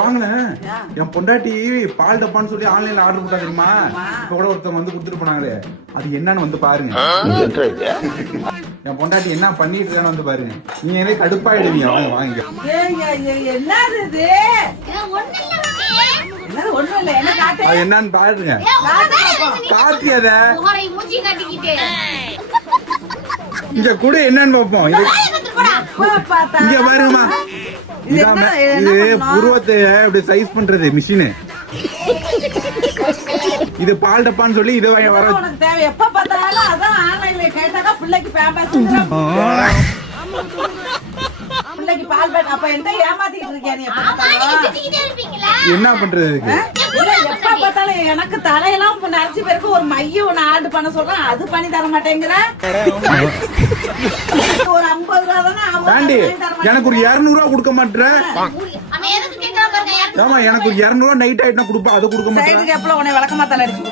வாங்கினேன் என் பொண்டாட்டி பால் டப்பான்னு சொல்லி ஆன்லைன்ல ஆர்டர் போட்டா தெரியுமா? இப்ப கூட ஒருத்தவங்க வந்து கொடுத்துட்டு போனாங்களே, அது என்னன்னு வந்து பாருங்க. என் பொண்டாட்டி என்ன பண்ணிட்டு இருக்கான்னு வந்து பாருங்க. நீங்க என்ன கடுப்பாயிடுவீங்க. வாங்க என்னன்னு பாருங்க. காட்டியத இங்க கூட என்னன்னு பாப்போம். இங்க பாருங்கம்மா, இது புருவத்தை இப்படி சைஸ் பண்றது மிஷின். இது பால் டப்பான்னு சொல்லி இது வர தேவை. எப்ப பார்த்தாலும் அதான் ஆன்லைன்ல கேட்டாக்கா பிள்ளைக்கு பேம்பர்ஸ் பிள்ளைக்கு பால் பேட். அப்ப என்ன ஏமாத்திட்டு இருக்கியா நீ? என்ன பண்றது? எப்ப பார்த்தாலும் எனக்கு தலையெல்லாம் நரைச்சு பேருக்கு ஒரு மைய ஒண்ணு ஆர்டர் பண்ண சொல்றேன், அது பண்ணி தர மாட்டேங்கிற. ஒரு 50 ரூபா தானே எனக்கு ஒரு 200 ரூபா கொடுக்க மாட்டேன். ஆமா, எனக்கு ஒரு 200 ரூபா நைட் ஆயிட்டா கொடுப்பா, அதை கொடுக்க மாட்டேன். எப்பல உன்னை விளக்கமா தலை அடிச்சு